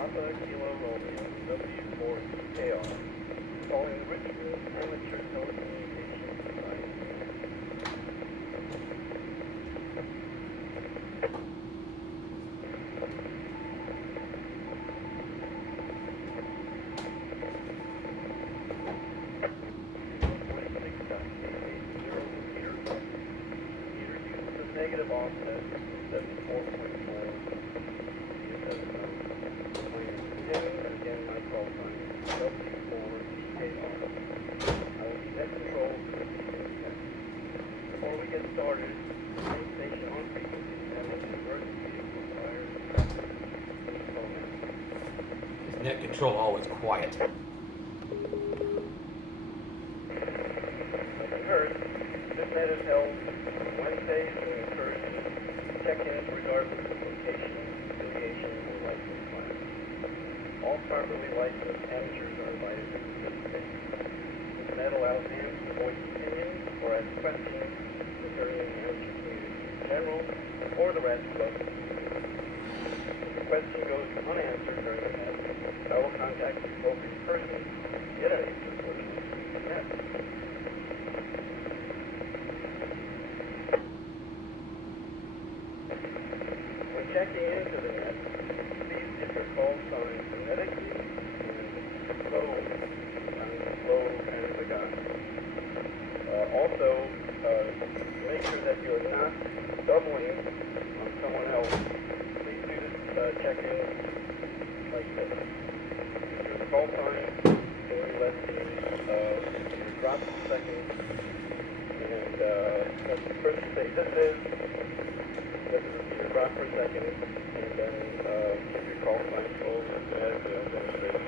Papa Kilo Romeo, W4KR, calling the Richmond Amateur Telecommunications Society. Negative offset, 74.4. Again, my call sign is W4KR. I will be net control for the test. Before we get started, the main station on frequency having an emergency vehicle fire. Please call now. Is net control always quiet? Like you heard, this net is held Wednesdays and encourages check-ins regardless of location, affiliation, or license class. All properly licensed amateurs are invited to participate. This net allows hands to voice opinions or ask questions concerning the amateur community in general or the rest of us. If a question goes unanswered during the net, I will contact the appropriate person to get an answer for the net. Checking into the net, please get your call sign phonetically and slow. I'm slow kind of a guy. Also, make sure that you're not doubling on someone else. Please do this check-in like this. Your call sign, then you let the drop a second, and let the person say this is. Let the repeater drop for a second, and then keep your call sign over as demonstrated.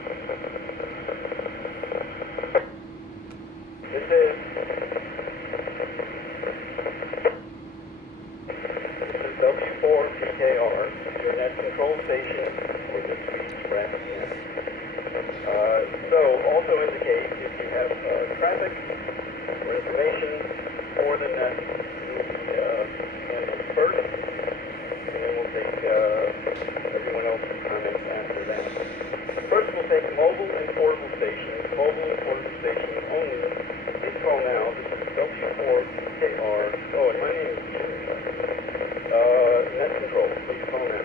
This is W4KR, your net control station for this week's RAS net. So also indicate if you have traffic or information for the net, first, and then we'll take everyone else's comments after that. First, we'll take mobile and portable stations. Mobile and portable stations only. Please call now. This is W4KR. Oh, and my name is Jimmy. Net control. Please call now.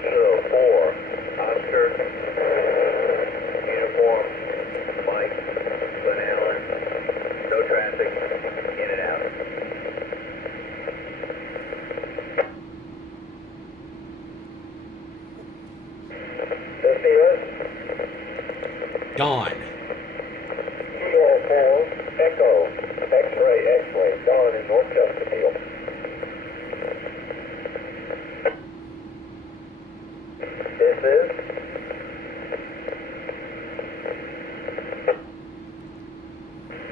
Kilo 4, Oscar. No traffic, in and out. Dawn. Kilo 4, Echo, X-ray, Dawn in North Chesterfield. This is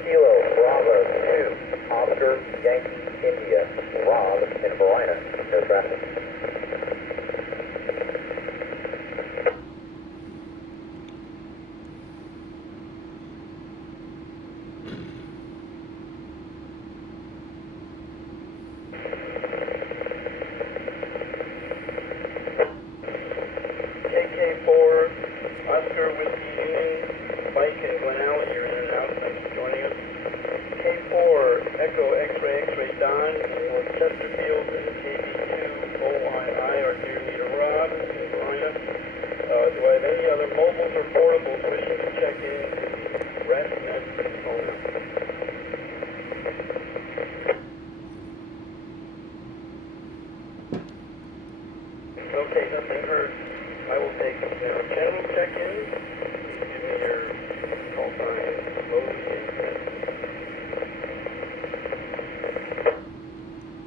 Kilo Bravo 2, Oscar, Yankee, India, Rob, in Verona, no traffic. KK4, Oscar Whiskey Union, Mike and Glen Allen, you're in and out. Thanks for joining us. K4, Echo, X-ray, Don, in North Chesterfield, and KB2, OYI, our dear leader Rob, in Verona. Do I have any other mobiles or portables wishing to check in to the RAS net phone? Okay, nothing heard. I will take general check-in. Please give me your call sign slowly and set.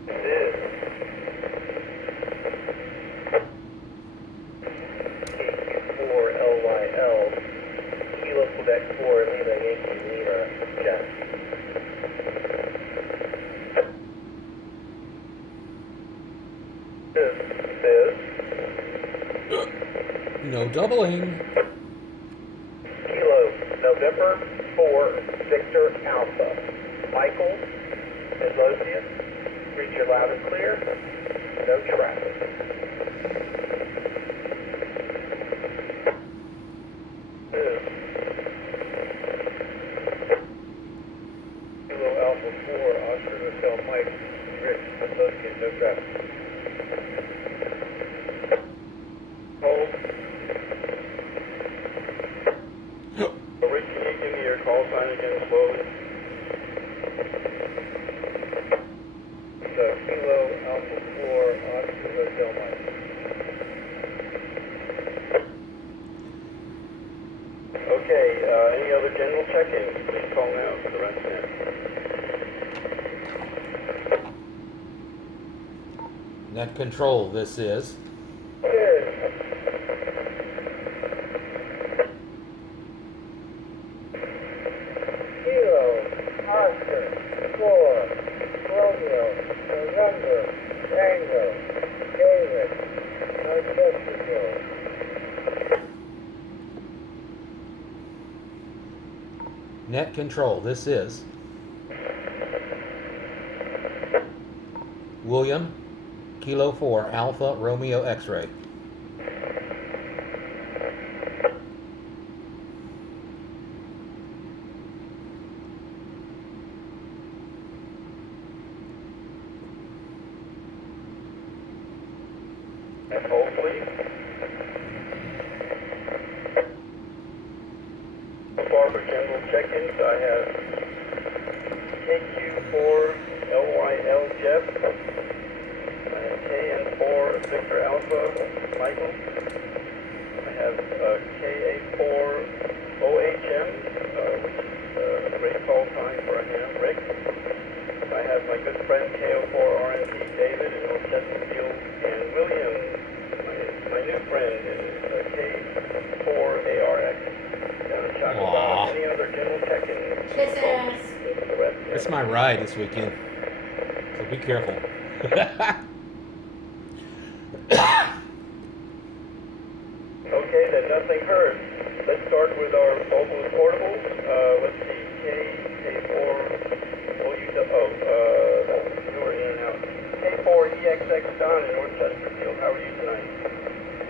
This is KQ4LYL, Kilo Quebec 4, Lima Yankee Lima, Jeff. This is No doubling. Kilo November 4 Victor Alpha, Michael, Midlothian. Read you loud and clear. No traffic. Kilo Alpha 4, Astro Hotel Mike, Rich, Midlothian, no traffic. Hold. Rick, can you give me your call sign again slowly? So, Kilo Alpha 4, Astro Hotel Mike. Okay, any other general check-ins? Please call now for the rest of it. Net control, this is. Kilo, Oscar, 4, Romeo, November, Tango, David, no Mexico. Net control, this is. William, Kilo 4, Alpha, Romeo, X-ray. And hold, please. So far for general check-ins, I have KQ4 LYL Jeff, KN4 Victor Alpha Michael. I have KA4 OHM, which is a great call sign for him, Rick. I have my good friend KO4 RNT David in North Chesterfield, and William, my new friend, is K4 ARX down in Chocolate. Any other general check-ins? Kisses. It's my ride this weekend, so be careful. Okay, then nothing heard. Let's start with our mobile portables. Let's see, K4, you were in and out. K4EXX Don in North Chesterfield, how are you tonight?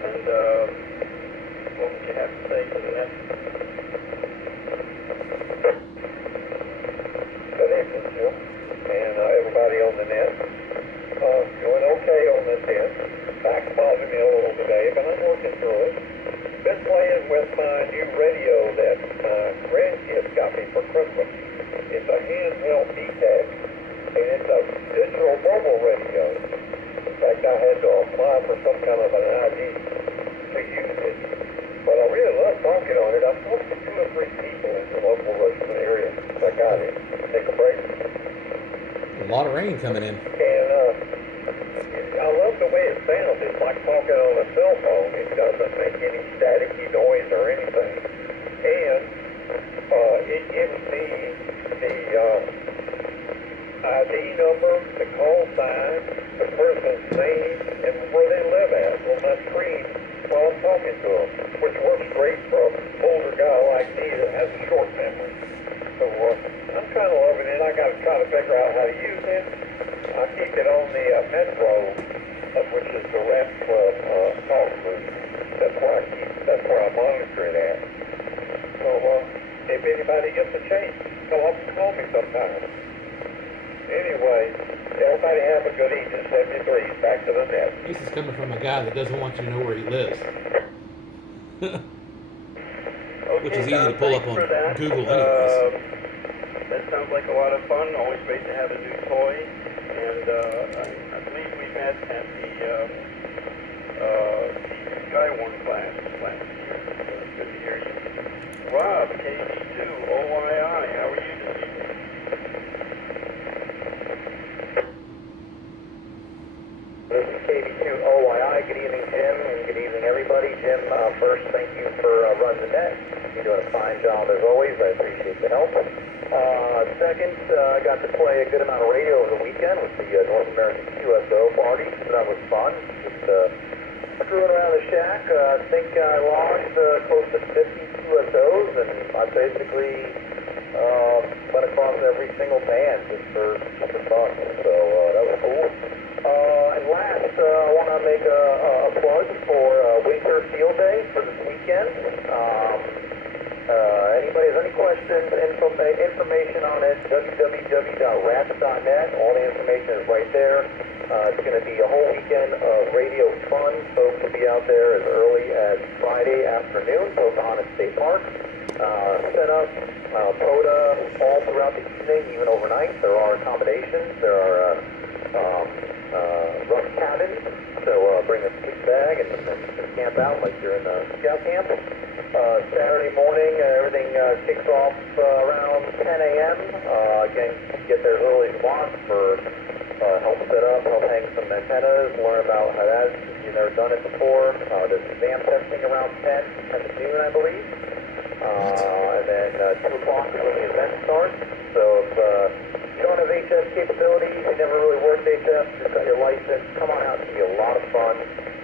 And what would you have to say to the next? Good evening, Jim, and everybody on the net. Doing okay on this end. Back bothering me a little today, but I'm working through it. Been playing with my new radio that my grandkids got me for Christmas. It's a handheld DTAC, and it's a digital mobile radio. In fact, I had to apply for some kind of an ID to use it. But I really love talking on it. I've talked to 2 or 3 people in the local Richmond area. I got it. Take a break. A lot of rain coming in. And I love the way it sounds. It's like talking on a cell phone. It doesn't make any staticky noise or anything. And it gives me the ID number, the call sign, the person's name, and where they live at on my screen while I'm talking to them, which works great for an older guy like me that has a short memory. So I'm kind of loving it. I got to try to figure out how to use it. I keep it on the Metro, which is the Rest Club talk group. That's where I monitor it at. So if anybody gets a chance, come up and call me sometime. Anyway, everybody have a good evening. 73, back to the net. This is coming from a guy that doesn't want you to know where he lives. Which is easy to pull up on Google anyways. That sounds like a lot of fun. Always great to have a new toy. And I believe we met at the Skywarn class last year. Good to hear you. Rob, KV2 OYI, how are you this evening? This is KV2 OYI. Good evening, Jim, and good evening, everybody. Jim, first, thank you for running the net. You're doing a fine job as always. I appreciate the help. Second, I got to play a good amount of radio over the weekend with the North American QSO party, so that was fun. Just screwing around the shack. I think I lost close to 50 QSOs, and I basically went across every single band just for fun. So that was cool. And last, I want to make a plug for Winter Field Day for this weekend. Anybody has any questions, information on it, www.rats.net. All the information is right there. It's going to be a whole weekend of radio fun. Folks will be out there as early as Friday afternoon, Pocahontas State Park. Set up, POTA all throughout the evening, even overnight. There are accommodations. There are rough cabins. So bring a sleep bag and just camp out like you're in a scout camp. Saturday morning, everything kicks off around 10 a.m. Again, get there early spots for help set up, help hang some antennas, learn about how that is if you've never done it before. There's exam testing around 10 to noon, I believe. And then 2 o'clock is when the event starts. So if you don't have HS capabilities, you never really worked HS, just got your license, come on out. It's going to be a lot of fun.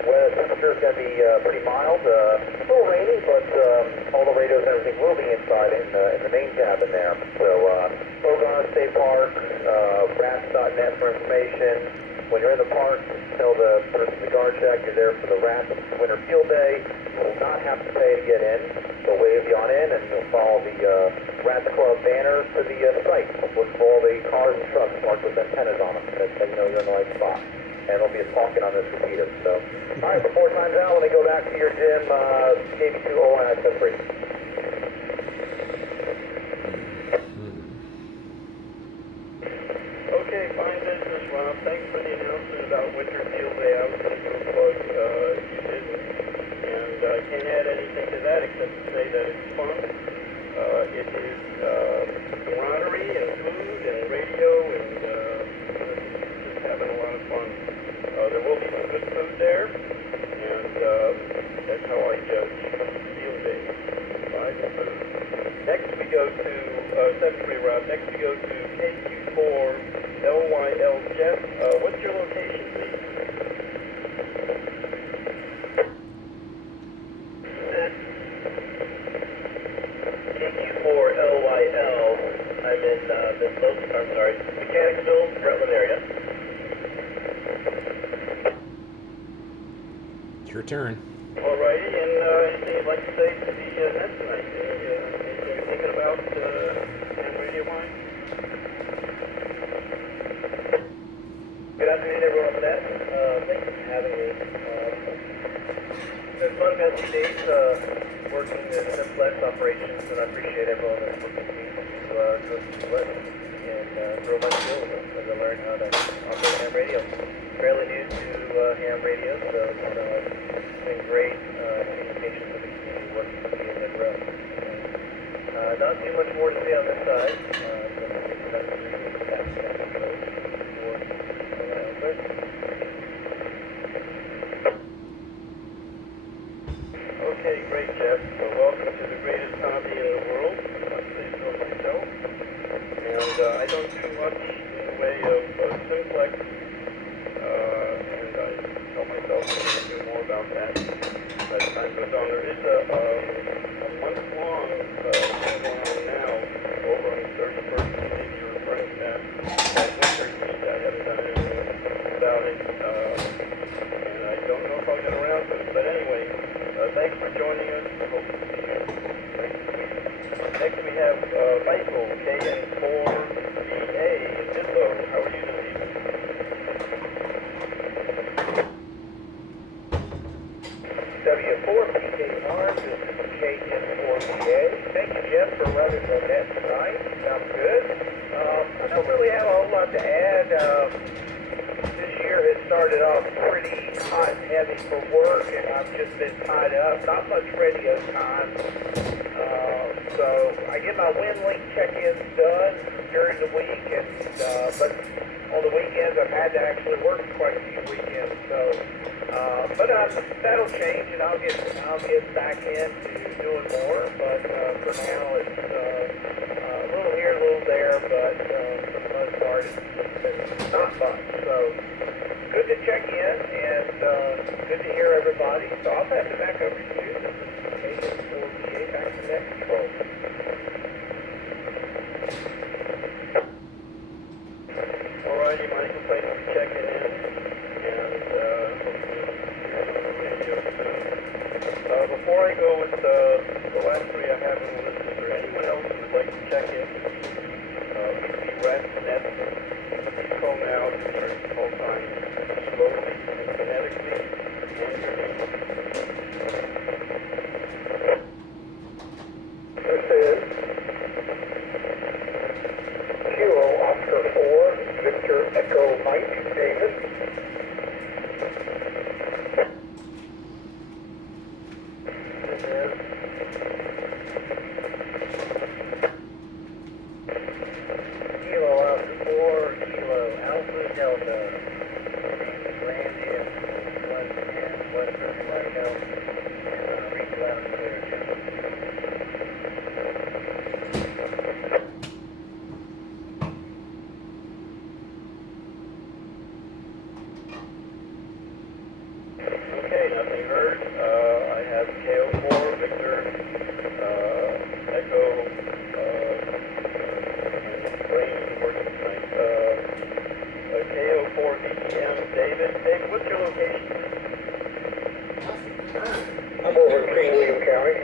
Weather temperature is going to be pretty mild, a little rainy, but all the radios and everything will be inside in the main cabin there. So Pocahontas State Park, rats.net for information. When you're in the park, tell the person at the guard check you're there for the Rats Winter Field Day. You will not have to pay to get in. They'll wave you on in, and you'll follow the Rats Club banners to the site. Look for all the cars and trucks marked with antennas on them. That's how you know you're in the right spot. And there'll be a talking on this repeater. So, all right, before time's out, let me go back to your gym. KB2 OI, that's free. Okay, fine business, Rob. Thanks for the announcement about Winter Field Day. I was going to do a plug. You didn't. And I can't add anything to that except to say that it's fun. It is camaraderie and food and radio and just having a lot of fun. There will be some good food there, and that's how I judge field days, by the food. Next we go to 7-3 Rob. Next we go to KQ4 LYL Jeff. What's your location, please? KQ4 LYL. I'm in Mechanicsville, Rutland area. It's your turn. Alrighty, and anything you'd like to say to the net tonight? Anything you're thinking about in radio line? Good afternoon, everyone on the net. Thank you for having me. It's been fun past few days working in simplex operations, and I appreciate everyone that's working with me to go through the list and grow my skills as I learn how to operate ham radio. Fairly new to ham radio, so it's been great communication with the community working with me in that row. Not too much more to say on this side. Okay, great, Jeff. Well, welcome to the greatest hobby in the world. I'm pleased to know myself. And I don't do much in the way of simplex. And I tell myself I'm going to do more about that as time goes on. There is a month-long thing going on now over on the 31st, maybe you're referring to that winter heat. I haven't done anything about it, and I don't know if I'll get around to it. But anyway, thanks for joining us. I hope to see you next week. Next we have Michael, KN4BA in Didlo. How are you this evening? W4PKR, this is KN4BA. Thank you, Jeff, for running the net tonight. Sounds good. I don't really have a whole lot to add. This year has started off pretty hot and heavy for work, and I've just been tied up. Not much radio time. So I get my WinLink check-ins done during the week, and but on the weekends I've had to actually work quite a few weekends. So, but that'll change, and I'll get back into doing more. But for now, it's a little here, a little there. But for the most part, it's been not much. So good to check in, and good to hear everybody. So I'll pass it back over to you. This is KN4BA back to net control. Michael, thanks for checking in. And hopefully you'll hear on the radio soon. Before I go with the last three I have on the list, is there anyone else who would like to check in to the rest net? Please call now to return the call time slowly and phonetically and your name. This is Kilo Oscar 4, Victor Echo Mike David. This is Kilo Oscar 4, Kilo Alpha Delta. Randy and Western right now. And read loud and clear too. Okay, nothing heard. I have KO4, Victor, Echo, and Blaine working tonight. KO4 BTM, David. David, what's your location? I'm over in King William County.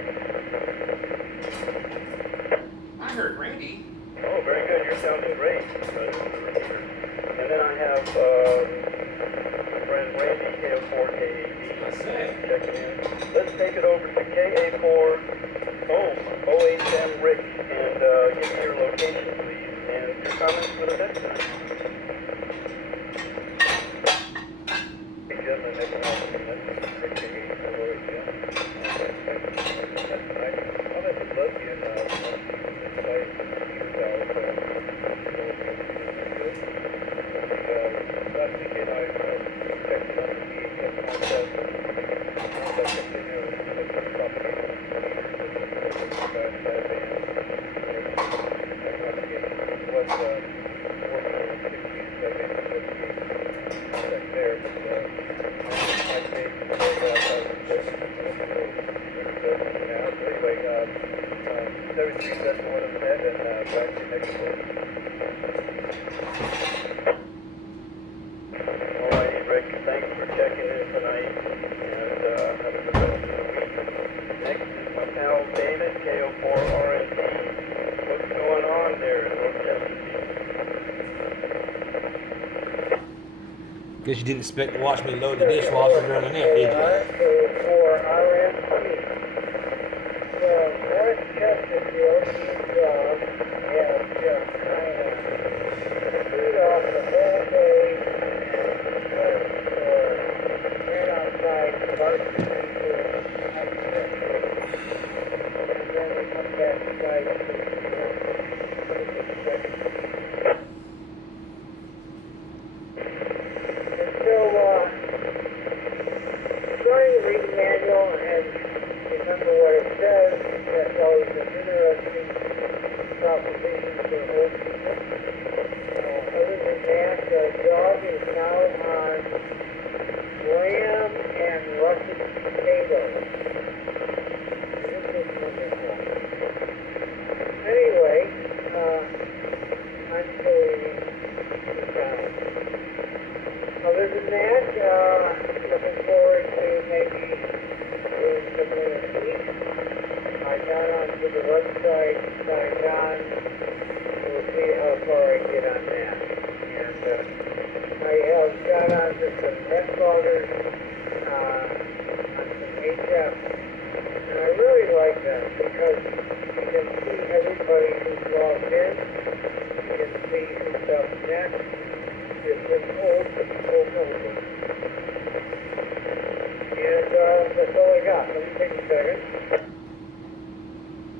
I heard Randy. Oh, very good. You're sounding great. And then I have friend Randy, KO4KAB. What's that? Checking in. Let's take it over to KA4 OHM Rick and give me your location, please, and your comments for the next time. Hey, gentlemen, that's Rick King, OHM. That's nice. I'll have to look in this site last weekend I checked it on the VHS contest. I continue with the propagation guys had been that propagation was working on 60s, I think was the contact there, but I think now. So anyway, 73 session one of the net and back to next week. Alrighty, Rick, thanks for checking in tonight, and have a good rest of the week. Next is my pal David, KO4RND. What's going on there in North Chesterfield? Guess you didn't expect to watch me load the dishwasher during the net, did you? For RMC. Well, North Chesterfield, you have just kind of screwed off the whole day and ran outside Varsity to and then we come back inside to and so, trying to read the manual and remember what it says. That's always an interesting proposition for old people. Other than that, the dog is now on lamb and russet potatoes. This is wonderful. Anyway, I'm still eating the time. Other than that, looking forward to maybe doing something this week. I got onto the website, signed on. We'll see how far I get on that. And I have got onto some net loggers on some HF. And I really like them because you can see everybody who's logged in. You can see who's up next. It's an old building. And that's all I got. Let me take a second.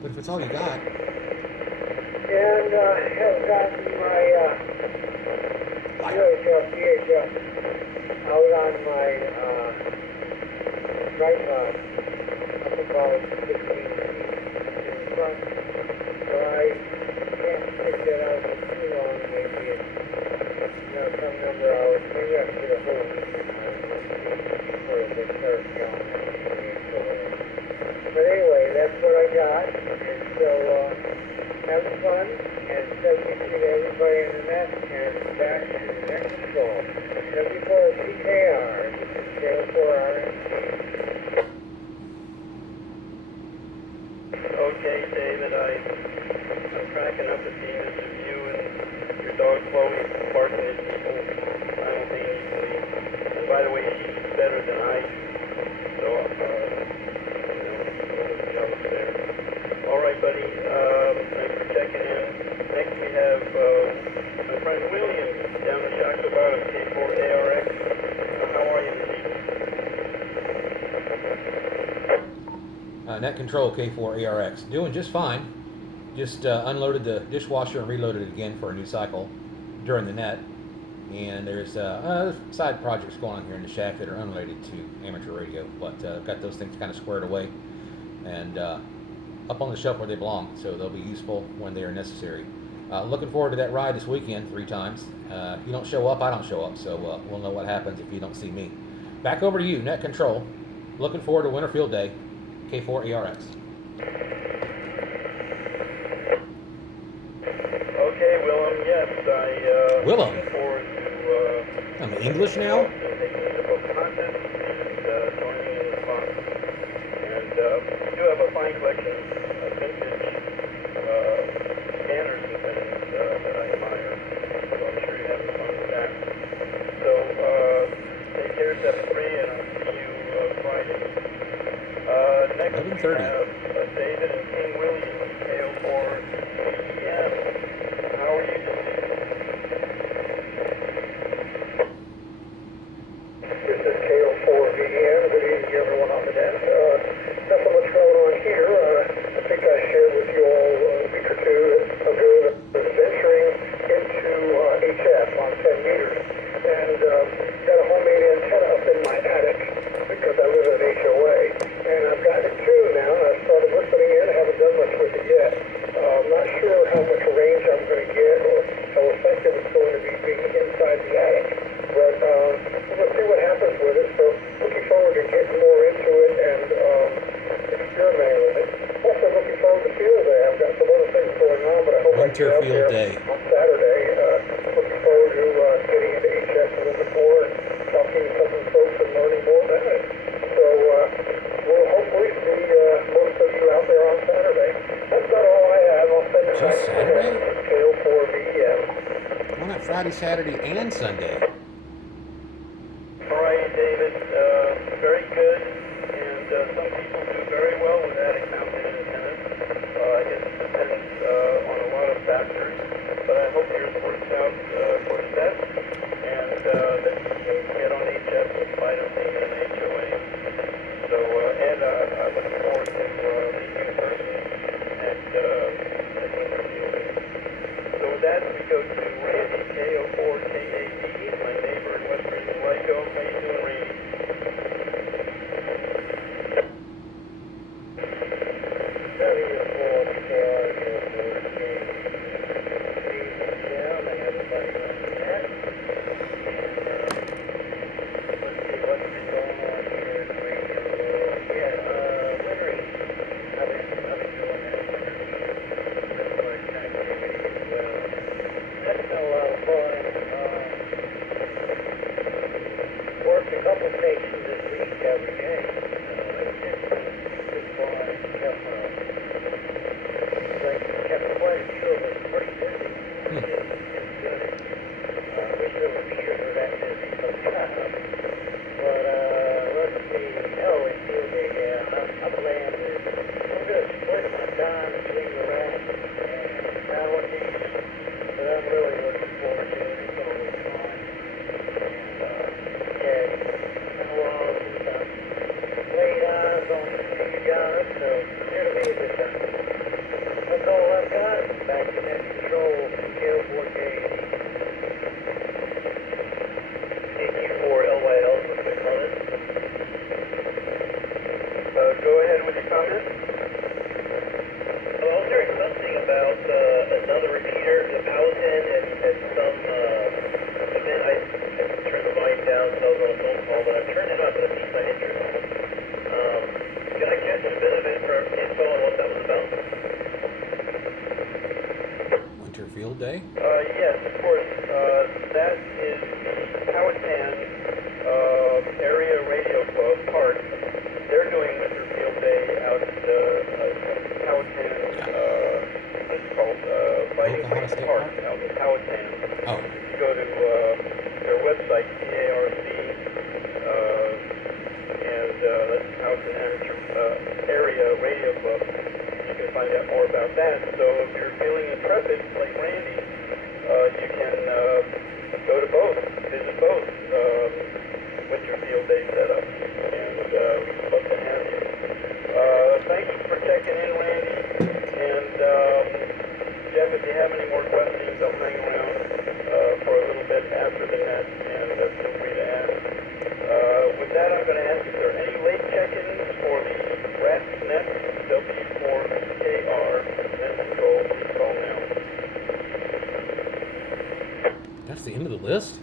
But if it's all you got, And have gotten my VHF out on my tripod up about 15 feet in front. So I can't stick that out for too long, maybe it's some number of hours. Maybe I can get a whole weekend out of this before they start going. But anyway, that's what I got. And so having fun and 73 days everybody in the net and back to net control. W4PKR, this is KO4RMT. Okay, David, I'm cracking up at seeing this of you and your dog Chloe barking at people simultaneously. And by the way, she's better than I do. So, a little jealous there. All right, buddy. Thanks for checking in. Next we have my friend William down the Shocks about K4ARX. How are you this evening? Net Control K4ARX. Doing just fine. Just unloaded the dishwasher and reloaded it again for a new cycle during the net. And there's side projects going on here in the shack that are unrelated to amateur radio, but I've got those things kind of squared away and up on the shelf where they belong, so they'll be useful when they are necessary. Looking forward to that ride this weekend 3 times. If you don't show up, I don't show up, so we'll know what happens if you don't see me. Back over to you, Net Control. Looking forward to Winterfield Day, K4ARX. Okay, Willem, yes, Willem? looking forward to I'm English now? taking the book contest and joining in the fun. And we do have a fine collection of vintage scanners and things that I admire. So I'm sure you're having fun with that. So take care, 7-3, and I'll see you Friday. Next we 11:30. have David and King William, KO4 PM. How are you this evening? This is KO4VN. Good evening, everyone on the net. Not so much going on here. I think I shared with you all a week or two ago that I was venturing into HF on 10 meters. And got a homemade antenna up in my attic because I live in an HOA. And I've got it tuned now, and I've started listening in. I haven't done much with it yet. I'm not sure how much range I'm going to get or how effective it's going to be being inside the attic. But we'll see what happens with it. So looking forward to getting more into it and experimenting with it. Also looking forward to Field Day. I've got some other things going on, but I hope I can get out Winterfield there Day. on Saturday. Looking forward to getting into HS a little bit more and talking to some of the folks and learning more about it. So we'll hopefully see most of you out there on Saturday. That's not all I have. I'll send it Just back to Saturday? KO4VM. Why not Friday, Saturday, and Sunday? All right, David, very good, and some people do very well with attic-mounted antennas. I guess it depends on a lot of factors, but I hope yours works out for the best, and that you can get on HS in spite of being in an HOA. So, and I'm looking forward to meeting you in person at Winterfield. So with that, we go to Randy, KO4KAB, Yes, of course. That is the Powhatan Area Radio Club Park. They're doing Winter Field Day out at Powhatan, what's it called? Fighting Oklahoma Creek State Park Park? out in Powhatan. Oh, If you go to their website, PARC, and that's Powhatan Amateur Area Radio Club, you can find out more about that. So if you're feeling intrepid, like Randy, you can go to both, visit both Winter Field Day setup, and we'd love to have you. Thank you for checking in, Randy, and Jeff, if you have any more questions, I'll hang around for a little bit after the net, and feel free to ask. With that, I'm going to ask if there are any late check-ins for the RATS net W4KR net control. Please call now. that's the end of the list?